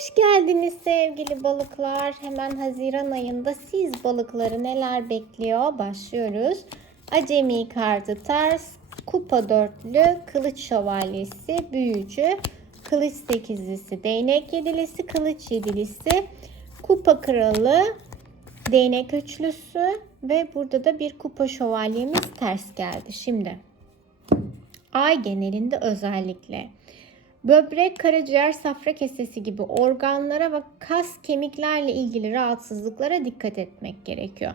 Hoş geldiniz sevgili balıklar. Hemen Haziran ayında siz balıkları neler bekliyor? Başlıyoruz. Acemi kartı ters, kupa dörtlü, kılıç şövalyesi, büyücü, kılıç sekizlisi, değnek yedilisi, kılıç yedilisi, kupa kralı, değnek üçlüsü ve burada da bir kupa şövalyemiz ters geldi. Şimdi ay genelinde özellikle Böbrek, karaciğer, safra kesesi gibi organlara ve kas kemiklerle ilgili rahatsızlıklara dikkat etmek gerekiyor.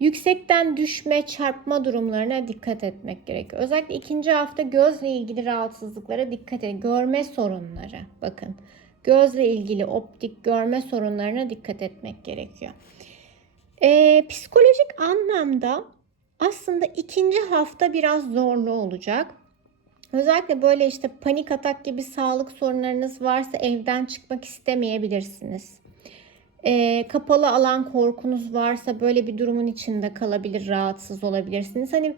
Yüksekten düşme, çarpma durumlarına dikkat etmek gerekiyor. Özellikle ikinci hafta gözle ilgili rahatsızlıklara dikkat edin. Görme sorunları bakın. Gözle ilgili optik görme sorunlarına dikkat etmek gerekiyor. Ee, psikolojik anlamda aslında ikinci hafta biraz zorlu olacak. Özellikle böyle işte panik atak gibi sağlık sorunlarınız varsa evden çıkmak istemeyebilirsiniz. Ee, kapalı alan korkunuz varsa böyle bir durumun içinde kalabilir, rahatsız olabilirsiniz. Hani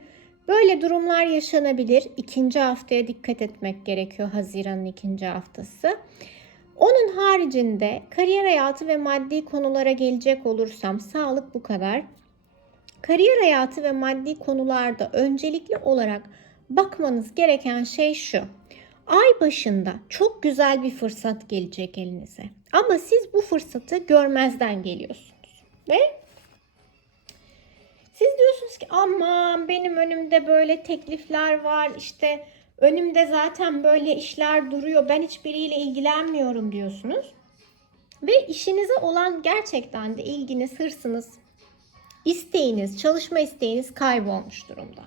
böyle durumlar yaşanabilir. İkinci haftaya dikkat etmek gerekiyor Haziran'ın ikinci haftası. Onun haricinde kariyer hayatı ve maddi konulara gelecek olursam sağlık bu kadar. Kariyer hayatı ve maddi konularda öncelikli olarak bakmanız gereken şey şu. Ay başında çok güzel bir fırsat gelecek elinize. Ama siz bu fırsatı görmezden geliyorsunuz. Ve siz diyorsunuz ki aman benim önümde böyle teklifler var işte önümde zaten böyle işler duruyor ben hiçbiriyle ilgilenmiyorum diyorsunuz. Ve işinize olan gerçekten de ilginiz, hırsınız, isteğiniz, çalışma isteğiniz kaybolmuş durumda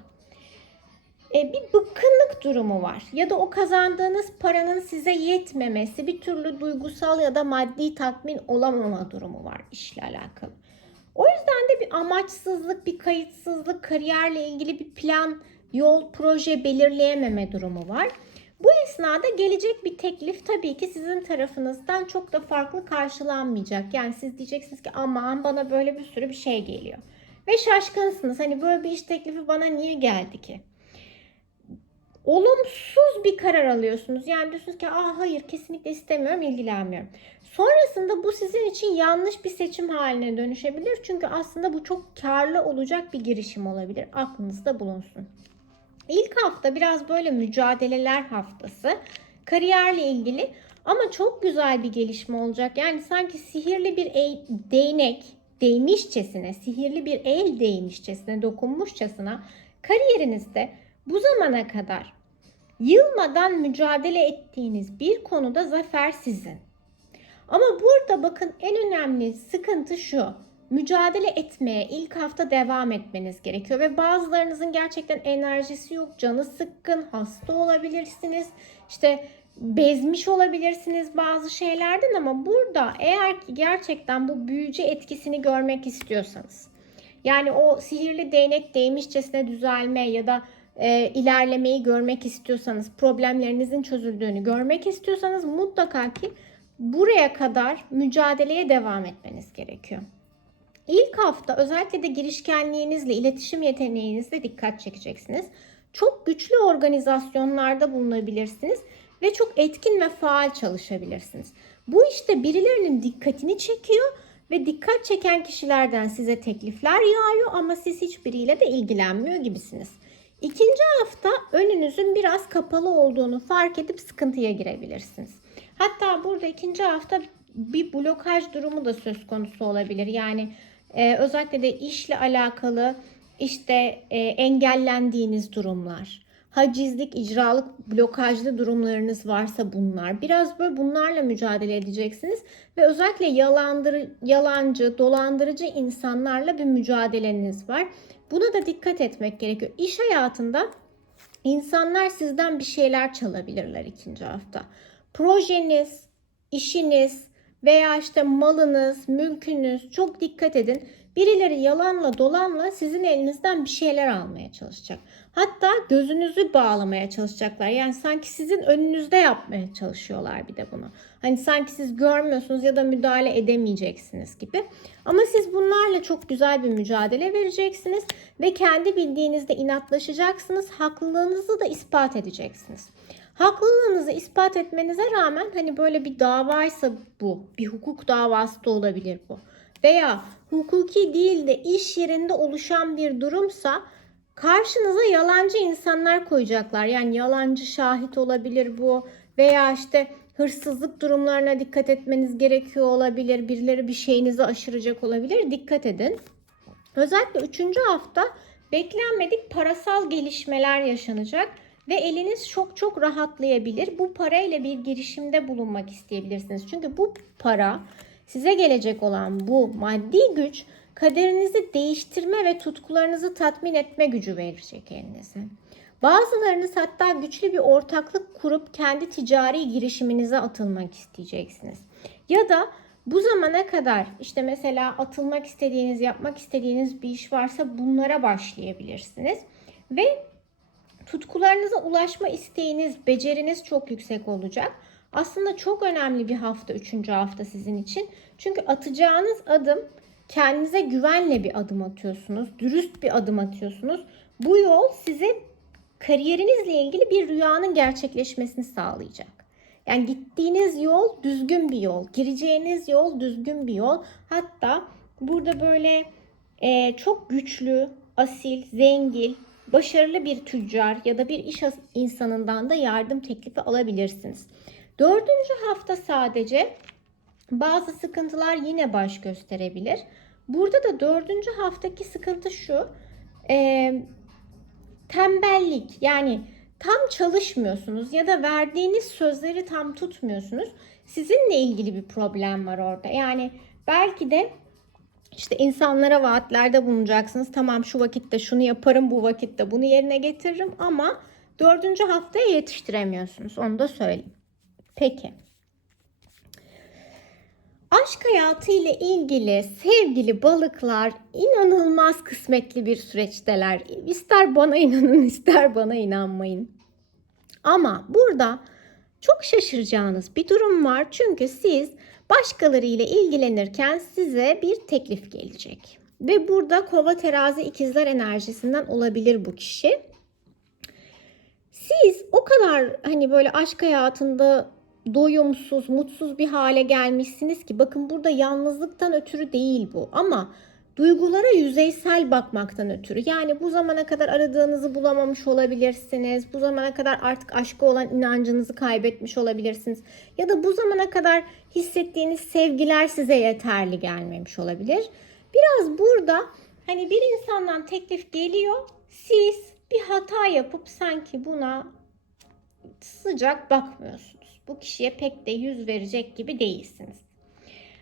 bir bıkkınlık durumu var. Ya da o kazandığınız paranın size yetmemesi, bir türlü duygusal ya da maddi tatmin olamama durumu var işle alakalı. O yüzden de bir amaçsızlık, bir kayıtsızlık, kariyerle ilgili bir plan, yol, proje belirleyememe durumu var. Bu esnada gelecek bir teklif tabii ki sizin tarafınızdan çok da farklı karşılanmayacak. Yani siz diyeceksiniz ki aman bana böyle bir sürü bir şey geliyor. Ve şaşkınsınız. Hani böyle bir iş teklifi bana niye geldi ki? Olumsuz bir karar alıyorsunuz. Yani diyorsunuz ki Aa, hayır kesinlikle istemiyorum, ilgilenmiyorum. Sonrasında bu sizin için yanlış bir seçim haline dönüşebilir. Çünkü aslında bu çok karlı olacak bir girişim olabilir. Aklınızda bulunsun. İlk hafta biraz böyle mücadeleler haftası. Kariyerle ilgili ama çok güzel bir gelişme olacak. Yani sanki sihirli bir el, değnek değmişçesine, sihirli bir el değmişçesine, dokunmuşçasına kariyerinizde bu zamana kadar Yılmadan mücadele ettiğiniz bir konuda zafer sizin. Ama burada bakın en önemli sıkıntı şu. Mücadele etmeye ilk hafta devam etmeniz gerekiyor ve bazılarınızın gerçekten enerjisi yok, canı sıkkın, hasta olabilirsiniz. İşte bezmiş olabilirsiniz bazı şeylerden ama burada eğer ki gerçekten bu büyücü etkisini görmek istiyorsanız yani o sihirli değnek değmişçesine düzelme ya da e, ilerlemeyi görmek istiyorsanız, problemlerinizin çözüldüğünü görmek istiyorsanız mutlaka ki buraya kadar mücadeleye devam etmeniz gerekiyor. İlk hafta özellikle de girişkenliğinizle, iletişim yeteneğinizle dikkat çekeceksiniz. Çok güçlü organizasyonlarda bulunabilirsiniz ve çok etkin ve faal çalışabilirsiniz. Bu işte birilerinin dikkatini çekiyor ve dikkat çeken kişilerden size teklifler yağıyor ama siz hiçbiriyle de ilgilenmiyor gibisiniz. İkinci hafta önünüzün biraz kapalı olduğunu fark edip sıkıntıya girebilirsiniz. Hatta burada ikinci hafta bir blokaj durumu da söz konusu olabilir. Yani e, özellikle de işle alakalı işte e, engellendiğiniz durumlar, hacizlik, icralık, blokajlı durumlarınız varsa bunlar. Biraz böyle bunlarla mücadele edeceksiniz ve özellikle yalandır, yalancı, dolandırıcı insanlarla bir mücadeleniz var. Buna da dikkat etmek gerekiyor. İş hayatında insanlar sizden bir şeyler çalabilirler ikinci hafta. Projeniz, işiniz veya işte malınız, mülkünüz çok dikkat edin. Birileri yalanla dolanla sizin elinizden bir şeyler almaya çalışacak. Hatta gözünüzü bağlamaya çalışacaklar. Yani sanki sizin önünüzde yapmaya çalışıyorlar bir de bunu. Hani sanki siz görmüyorsunuz ya da müdahale edemeyeceksiniz gibi. Ama siz bunlarla çok güzel bir mücadele vereceksiniz ve kendi bildiğinizde inatlaşacaksınız. Haklılığınızı da ispat edeceksiniz. Haklılığınızı ispat etmenize rağmen hani böyle bir davaysa bu, bir hukuk davası da olabilir bu. Veya hukuki değil de iş yerinde oluşan bir durumsa karşınıza yalancı insanlar koyacaklar. Yani yalancı şahit olabilir bu veya işte hırsızlık durumlarına dikkat etmeniz gerekiyor olabilir. Birileri bir şeyinizi aşıracak olabilir. Dikkat edin. Özellikle 3. hafta beklenmedik parasal gelişmeler yaşanacak ve eliniz çok çok rahatlayabilir. Bu parayla bir girişimde bulunmak isteyebilirsiniz. Çünkü bu para size gelecek olan bu maddi güç kaderinizi değiştirme ve tutkularınızı tatmin etme gücü verecek elinize. Bazılarınız hatta güçlü bir ortaklık kurup kendi ticari girişiminize atılmak isteyeceksiniz. Ya da bu zamana kadar işte mesela atılmak istediğiniz, yapmak istediğiniz bir iş varsa bunlara başlayabilirsiniz. Ve tutkularınıza ulaşma isteğiniz, beceriniz çok yüksek olacak. Aslında çok önemli bir hafta, üçüncü hafta sizin için. Çünkü atacağınız adım kendinize güvenle bir adım atıyorsunuz. Dürüst bir adım atıyorsunuz. Bu yol size kariyerinizle ilgili bir rüyanın gerçekleşmesini sağlayacak. Yani gittiğiniz yol düzgün bir yol. Gireceğiniz yol düzgün bir yol. Hatta burada böyle e, çok güçlü, asil, zengin, başarılı bir tüccar ya da bir iş insanından da yardım teklifi alabilirsiniz. Dördüncü hafta sadece bazı sıkıntılar yine baş gösterebilir. Burada da dördüncü haftaki sıkıntı şu. E, tembellik yani tam çalışmıyorsunuz ya da verdiğiniz sözleri tam tutmuyorsunuz. Sizinle ilgili bir problem var orada. Yani belki de işte insanlara vaatlerde bulunacaksınız. Tamam şu vakitte şunu yaparım, bu vakitte bunu yerine getiririm ama dördüncü haftaya yetiştiremiyorsunuz. Onu da söyleyeyim. Peki. Aşk hayatı ile ilgili sevgili balıklar inanılmaz kısmetli bir süreçteler. İster bana inanın ister bana inanmayın. Ama burada çok şaşıracağınız bir durum var. Çünkü siz başkaları ile ilgilenirken size bir teklif gelecek. Ve burada kova terazi ikizler enerjisinden olabilir bu kişi. Siz o kadar hani böyle aşk hayatında doyumsuz, mutsuz bir hale gelmişsiniz ki bakın burada yalnızlıktan ötürü değil bu ama duygulara yüzeysel bakmaktan ötürü. Yani bu zamana kadar aradığınızı bulamamış olabilirsiniz. Bu zamana kadar artık aşka olan inancınızı kaybetmiş olabilirsiniz. Ya da bu zamana kadar hissettiğiniz sevgiler size yeterli gelmemiş olabilir. Biraz burada hani bir insandan teklif geliyor. Siz bir hata yapıp sanki buna sıcak bakmıyorsunuz bu kişiye pek de yüz verecek gibi değilsiniz.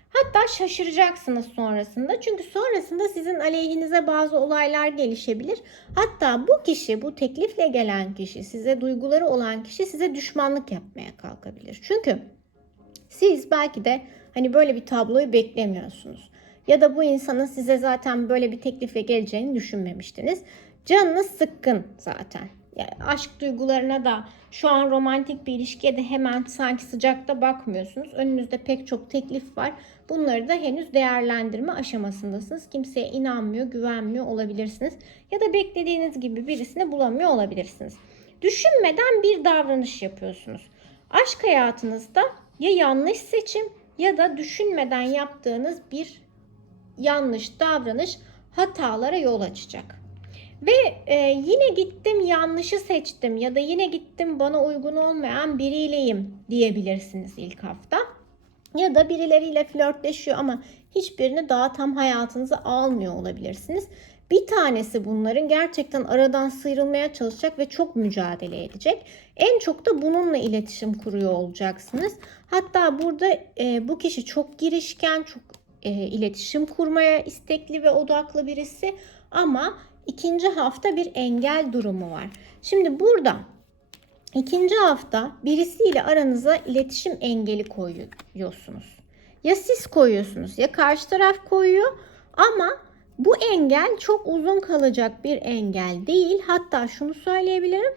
Hatta şaşıracaksınız sonrasında. Çünkü sonrasında sizin aleyhinize bazı olaylar gelişebilir. Hatta bu kişi, bu teklifle gelen kişi, size duyguları olan kişi size düşmanlık yapmaya kalkabilir. Çünkü siz belki de hani böyle bir tabloyu beklemiyorsunuz. Ya da bu insanın size zaten böyle bir teklifle geleceğini düşünmemiştiniz. Canınız sıkkın zaten aşk duygularına da şu an romantik bir ilişkiye de hemen sanki sıcakta bakmıyorsunuz. Önünüzde pek çok teklif var. Bunları da henüz değerlendirme aşamasındasınız. Kimseye inanmıyor, güvenmiyor olabilirsiniz. Ya da beklediğiniz gibi birisini bulamıyor olabilirsiniz. Düşünmeden bir davranış yapıyorsunuz. Aşk hayatınızda ya yanlış seçim ya da düşünmeden yaptığınız bir yanlış davranış hatalara yol açacak. Ve e, yine gittim yanlışı seçtim ya da yine gittim bana uygun olmayan biriyleyim diyebilirsiniz ilk hafta. Ya da birileriyle flörtleşiyor ama hiçbirini daha tam hayatınıza almıyor olabilirsiniz. Bir tanesi bunların gerçekten aradan sıyrılmaya çalışacak ve çok mücadele edecek. En çok da bununla iletişim kuruyor olacaksınız. Hatta burada e, bu kişi çok girişken, çok e, iletişim kurmaya istekli ve odaklı birisi ama ikinci hafta bir engel durumu var. Şimdi burada ikinci hafta birisiyle aranıza iletişim engeli koyuyorsunuz. Ya siz koyuyorsunuz ya karşı taraf koyuyor ama bu engel çok uzun kalacak bir engel değil. Hatta şunu söyleyebilirim.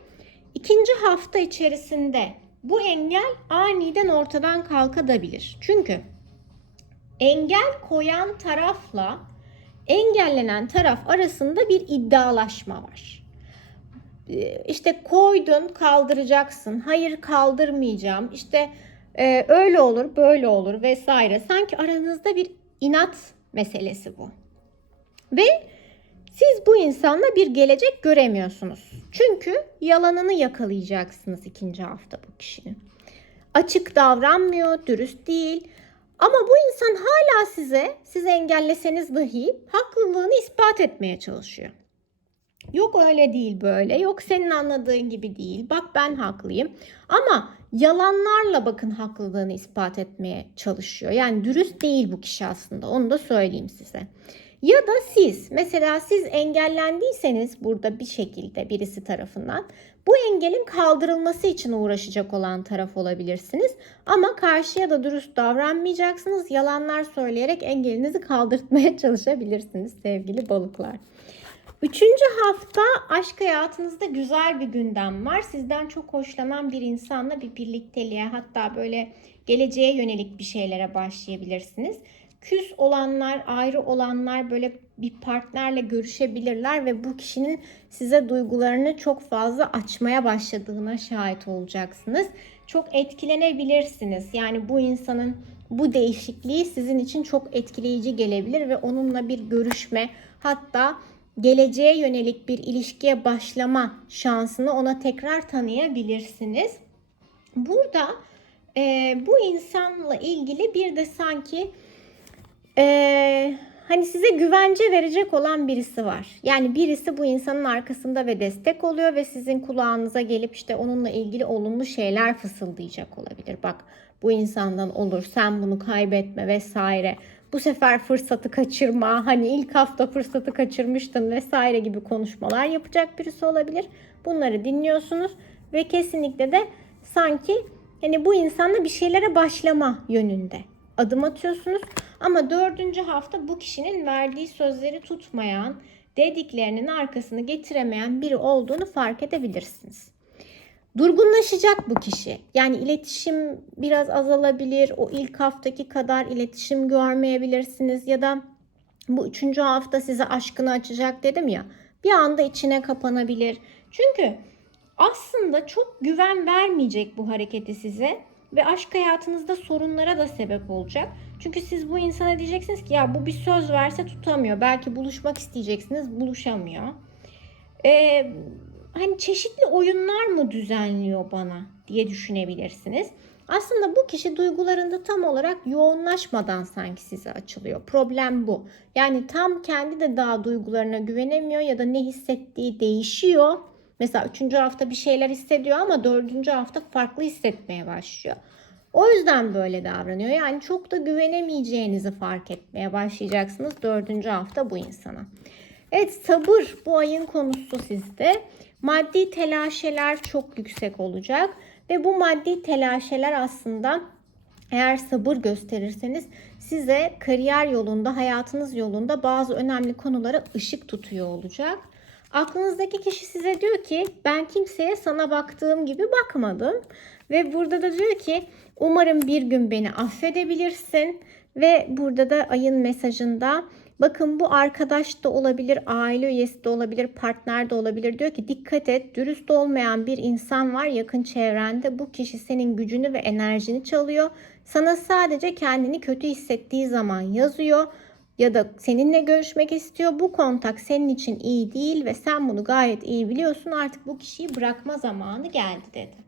İkinci hafta içerisinde bu engel aniden ortadan kalkabilir. Çünkü engel koyan tarafla engellenen taraf arasında bir iddialaşma var. e, işte koydun kaldıracaksın. Hayır kaldırmayacağım. İşte e, öyle olur böyle olur vesaire. Sanki aranızda bir inat meselesi bu. Ve siz bu insanla bir gelecek göremiyorsunuz. Çünkü yalanını yakalayacaksınız ikinci hafta bu kişinin. Açık davranmıyor, dürüst değil. Ama bu insan hala size, siz engelleseniz dahi haklılığını ispat etmeye çalışıyor. Yok öyle değil böyle. Yok senin anladığın gibi değil. Bak ben haklıyım. Ama yalanlarla bakın haklılığını ispat etmeye çalışıyor. Yani dürüst değil bu kişi aslında. Onu da söyleyeyim size. Ya da siz mesela siz engellendiyseniz burada bir şekilde birisi tarafından bu engelin kaldırılması için uğraşacak olan taraf olabilirsiniz. Ama karşıya da dürüst davranmayacaksınız. Yalanlar söyleyerek engelinizi kaldırtmaya çalışabilirsiniz sevgili balıklar. Üçüncü hafta aşk hayatınızda güzel bir gündem var. Sizden çok hoşlanan bir insanla bir birlikteliğe hatta böyle geleceğe yönelik bir şeylere başlayabilirsiniz. Küs olanlar, ayrı olanlar böyle bir partnerle görüşebilirler ve bu kişinin size duygularını çok fazla açmaya başladığına şahit olacaksınız. Çok etkilenebilirsiniz. Yani bu insanın bu değişikliği sizin için çok etkileyici gelebilir ve onunla bir görüşme hatta geleceğe yönelik bir ilişkiye başlama şansını ona tekrar tanıyabilirsiniz. Burada e, bu insanla ilgili bir de sanki e, hani size güvence verecek olan birisi var. Yani birisi bu insanın arkasında ve destek oluyor ve sizin kulağınıza gelip işte onunla ilgili olumlu şeyler fısıldayacak olabilir. Bak bu insandan olur sen bunu kaybetme vesaire bu sefer fırsatı kaçırma, hani ilk hafta fırsatı kaçırmıştın vesaire gibi konuşmalar yapacak birisi olabilir. Bunları dinliyorsunuz ve kesinlikle de sanki hani bu insanla bir şeylere başlama yönünde adım atıyorsunuz. Ama dördüncü hafta bu kişinin verdiği sözleri tutmayan, dediklerinin arkasını getiremeyen biri olduğunu fark edebilirsiniz. Durgunlaşacak bu kişi. Yani iletişim biraz azalabilir. O ilk haftaki kadar iletişim görmeyebilirsiniz. Ya da bu üçüncü hafta size aşkını açacak dedim ya. Bir anda içine kapanabilir. Çünkü aslında çok güven vermeyecek bu hareketi size. Ve aşk hayatınızda sorunlara da sebep olacak. Çünkü siz bu insana diyeceksiniz ki ya bu bir söz verse tutamıyor. Belki buluşmak isteyeceksiniz buluşamıyor. Ee, hani çeşitli oyunlar mı düzenliyor bana diye düşünebilirsiniz. Aslında bu kişi duygularında tam olarak yoğunlaşmadan sanki size açılıyor. Problem bu. Yani tam kendi de daha duygularına güvenemiyor ya da ne hissettiği değişiyor. Mesela üçüncü hafta bir şeyler hissediyor ama dördüncü hafta farklı hissetmeye başlıyor. O yüzden böyle davranıyor. Yani çok da güvenemeyeceğinizi fark etmeye başlayacaksınız dördüncü hafta bu insana. Evet sabır bu ayın konusu sizde. Maddi telaşeler çok yüksek olacak ve bu maddi telaşeler aslında eğer sabır gösterirseniz size kariyer yolunda, hayatınız yolunda bazı önemli konulara ışık tutuyor olacak. Aklınızdaki kişi size diyor ki ben kimseye sana baktığım gibi bakmadım. Ve burada da diyor ki umarım bir gün beni affedebilirsin. Ve burada da ayın mesajında bakın bu arkadaş da olabilir, aile üyesi de olabilir, partner de olabilir. Diyor ki dikkat et dürüst olmayan bir insan var yakın çevrende. Bu kişi senin gücünü ve enerjini çalıyor. Sana sadece kendini kötü hissettiği zaman yazıyor ya da seninle görüşmek istiyor. Bu kontak senin için iyi değil ve sen bunu gayet iyi biliyorsun. Artık bu kişiyi bırakma zamanı geldi dedi.